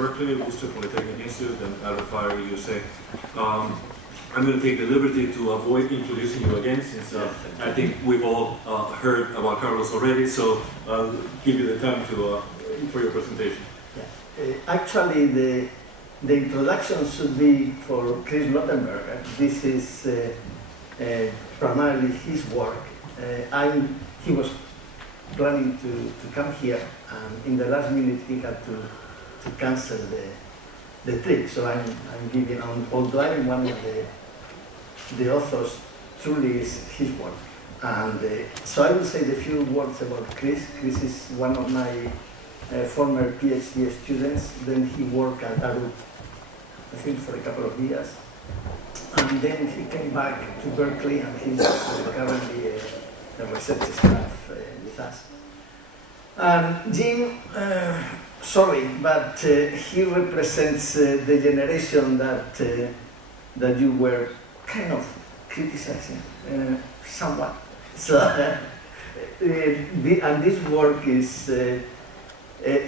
Berkeley, Worcester Polytechnic Institute, and out of Fire USA. I'm going to take the liberty to avoid introducing you again, since I think we've all heard about Carlos already, so I'll give you the time to, for your presentation. Yeah. Actually, the introduction should be for Chris Lottenberger. This is primarily his work. He was planning to come here, and in the last minute he had to cancel the trip. So I'm giving, although I'm one of the authors, truly is his work. And so I will say a few words about Chris. Chris is one of my former PhD students. Then he worked at Arup, I think, for a couple of years. And then he came back to Berkeley, and he's currently a research staff with us. And Jim, sorry, but he represents the generation that you were kind of criticizing somewhat. So, and this work is,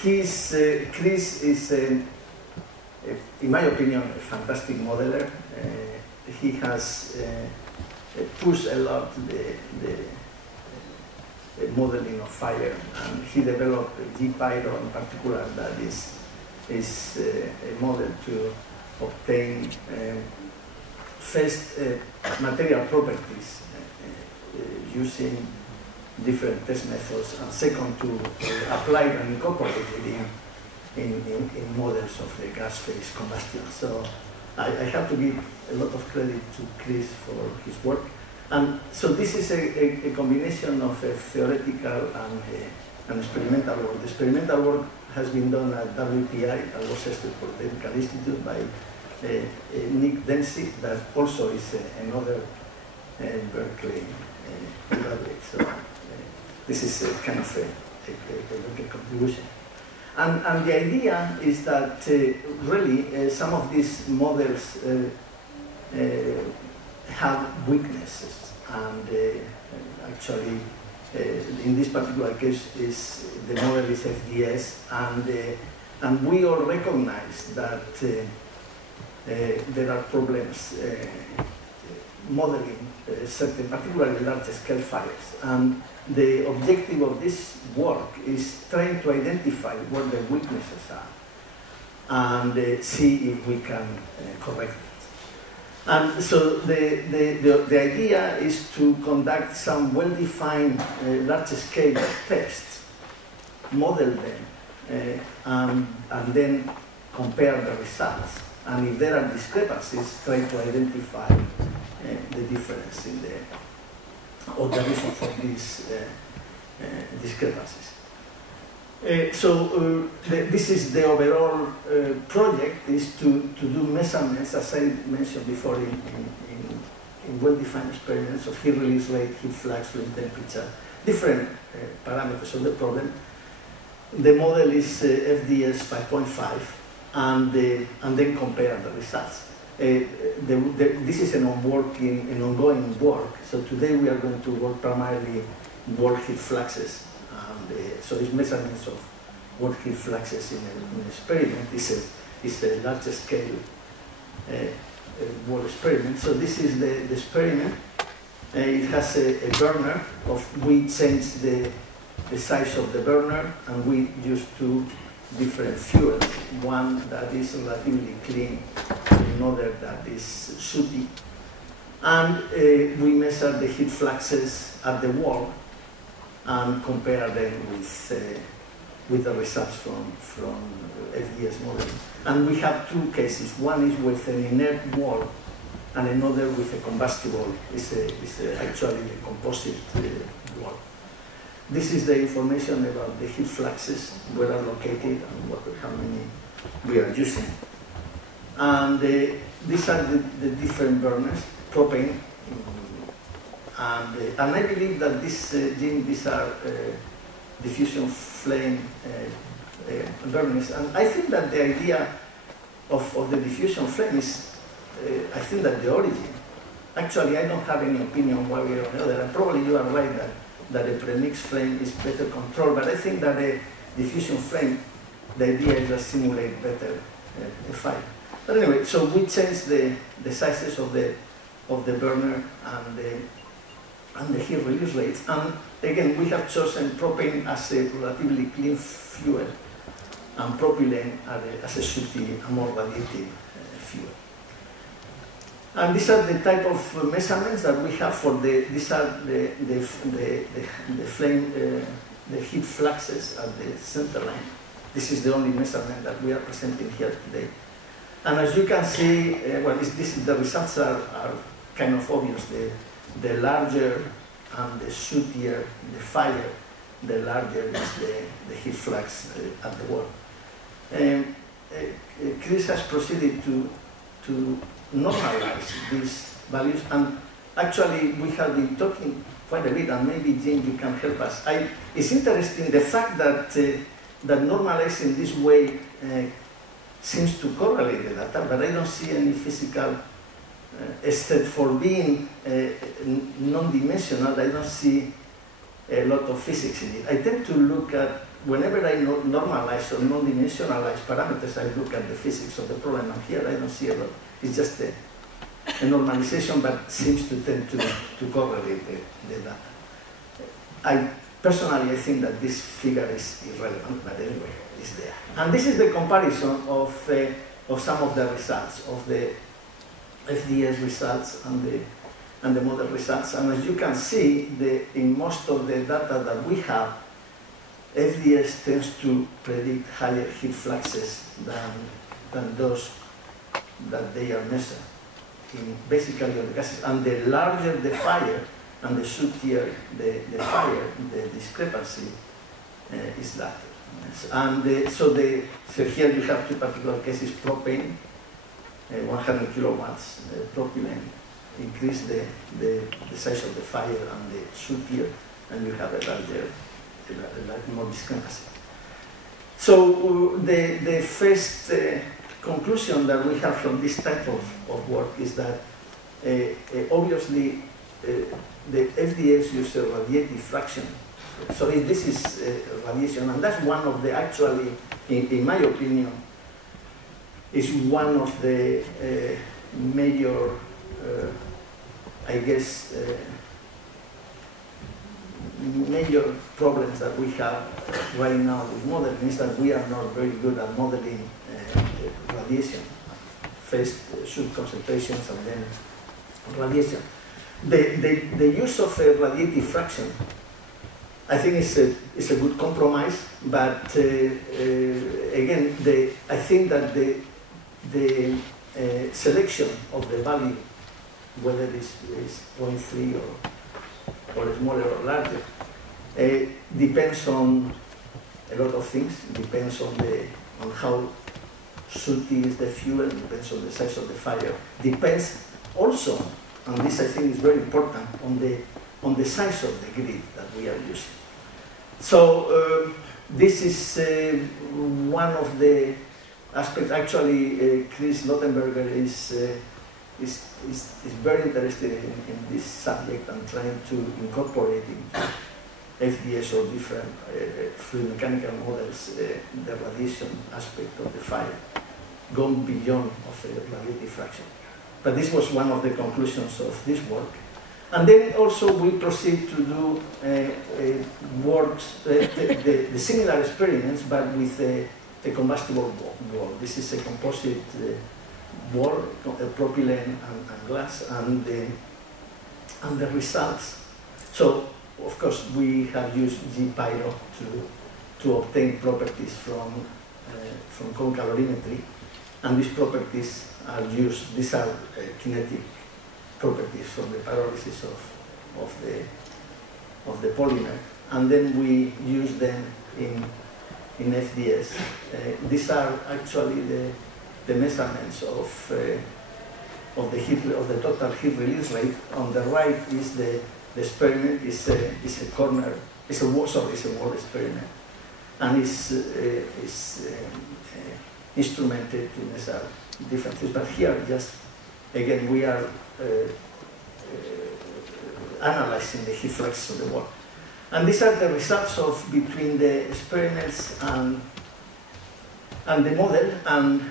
Chris is, in my opinion, a fantastic modeler. He has pushed a lot the modeling of fire, and he developed GPyro in particular, that is a model to obtain first material properties using different test methods, and second to apply and incorporate it in models of the gas phase combustion. So I have to give a lot of credit to Chris for his work. And so this is a combination of a theoretical and experimental work. The experimental work has been done at WPI, at Worcester Polytechnic Institute, by Nick Dempsey, that also is another Berkeley graduate. So this is a kind of a contribution. And the idea is that really some of these models have weaknesses, and actually in this particular case the model is FDS, and we all recognize that there are problems modeling certain particularly large scale fires, and the objective of this work is trying to identify what the weaknesses are and see if we can correct it. And so the idea is to conduct some well-defined large-scale tests, model them, and then compare the results. And if there are discrepancies, try to identify the difference in or the reason for these discrepancies. This is the overall project, is to do measurements, as I mentioned before, in well-defined experiments of heat release rate, heat flux, flame temperature, different parameters of the problem. The model is FDS 5.5, and then compare the results. This is an ongoing work, so today we are going to work primarily work heat fluxes. So it's measurements of work heat fluxes in an experiment. It's a large scale work experiment. So this is the experiment. It has a burner. We change the size of the burner, and we use two different fuels. One that is relatively clean, another that is sooty. And we measure the heat fluxes at the wall and compare them with the results from FDS modeling. And we have two cases. One is with an inert wall, and another with a combustible. It's actually a composite wall. This is the information about the heat fluxes, where they are located, and how many we are using. And these are the different burners, propane. And I believe that these are diffusion flame burners. And I think that the idea of the diffusion flame is, I think that the origin. Actually, I don't have any opinion one way or another. And probably you are right that a premixed flame is better controlled. But I think that a diffusion flame the idea is to simulate better a fire. But anyway, so we changed the sizes of the burner and the heat release rates. And again, we have chosen propane as a relatively clean fuel and propylene as a sooty and more radiative fuel. And these are the type of measurements that we have for these are the flame, the heat fluxes at the center line. This is the only measurement that we are presenting here today. And as you can see, the results are kind of obvious. The larger and the sootier the fire, the larger is the heat flux at the wall. Chris has proceeded to normalize these values, and actually we have been talking quite a bit, and maybe Jim, you can help us. It's interesting the fact that that normalizing this way seems to correlate the data, but I don't see any physical, except for being non-dimensional, I don't see a lot of physics in it. I tend to look at, whenever I normalize or non-dimensionalize parameters, I look at the physics of the problem, and here I don't see a lot. It's just a normalization, but seems to tend to correlate the data. Personally, I think that this figure is irrelevant, but anyway, it's there. And this is the comparison of some of the results, of the FDS results and the model results. And as you can see, in most of the data that we have, FDS tends to predict higher heat fluxes than those that they are measured in basically all the gases. And the larger the fire, and the sootier the fire, the discrepancy is later. And so here you have two particular cases: propane, 100 kilowatts, propylene, increase the size of the fire and the sootier, and you have a larger, more discrepancy. So the first conclusion that we have from this type of work is that obviously the FDS use a radiative fraction. So this is radiation, and that's one of the, actually, in my opinion, is one of the major, I guess, major problems that we have right now with modeling is that we are not very good at modeling radiation. First shoot concentrations and then radiation. The use of a radiative fraction, I think, is a good compromise, but again, I think that the selection of the value, whether it is 0.3 or smaller or larger, depends on a lot of things. Depends on how sooty is the fuel, depends on the size of the fire, depends also, and this I think is very important, on the size of the grid that we are using. So this is one of the aspects. Actually, Chris Lottenberger is very interested in this subject and trying to incorporate into FDS or different fluid mechanical models the radiation aspect of the fire, going beyond of the radiative fraction. But this was one of the conclusions of this work. And then also we proceed to do works, the similar experiments, but with a combustible wall. This is a composite wall, propylene and glass, and the results. So, of course, we have used G-Pyro to obtain properties from cone calorimetry, and these properties are used. These are kinetic properties from the pyrolysis of the polymer, and then we use them in FDS. These are actually the measurements of the total heat release rate. On the right is the experiment. Is a corner. It's a wall experiment, and is instrumented to measure different things. But here, just again, we are analyzing the heat flux of the wall. And these are the results of between the experiments and and the model, and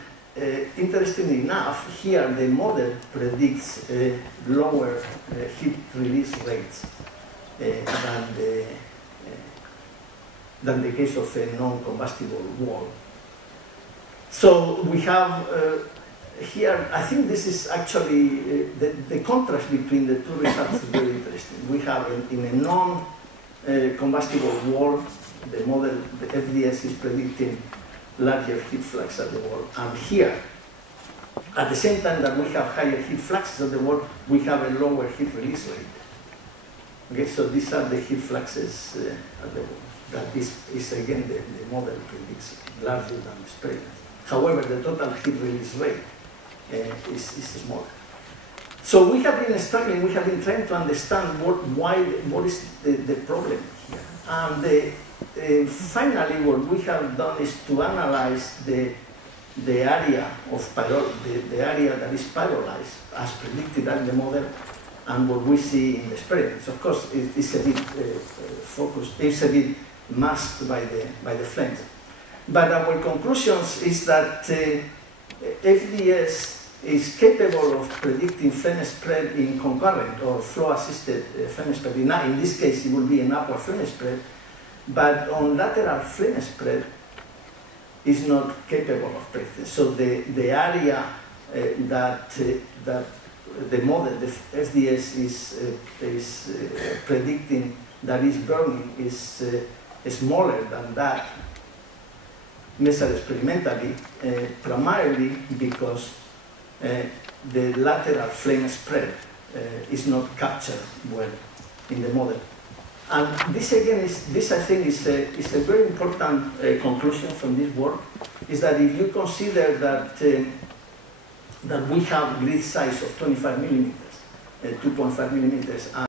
interestingly enough, here the model predicts lower heat release rates than the case of a non-combustible wall. So we have here, I think this is actually, the contrast between the two results is very interesting. We have in a non-combustible wall, the model, the FDS is predicting larger heat flux at the wall. And here, at the same time that we have higher heat fluxes at the wall, we have a lower heat release rate. Okay, so these are the heat fluxes at the wall. That this is again the model predicts larger than the spray. However, the total heat release rate is smaller. So we have been struggling, we have been trying to understand what is the problem here. And finally, what we have done is to analyze the area of the area that is pyrolized as predicted at the model, and what we see in the experiments. Of course, it's a bit focused, it's a bit masked by the flames. But our conclusions is that FDS is capable of predicting flame spread in concurrent or flow-assisted flame spread. In this case, it will be an upward flame spread, but on lateral flame spread is not capable of predicting. So the area that the model, the FDS is predicting that is burning is smaller than that measured experimentally, primarily because the lateral flame spread is not captured well in the model. And this again I think is a very important conclusion from this work, is that if you consider that that we have grid size of 25 millimeters, 2.5 millimeters,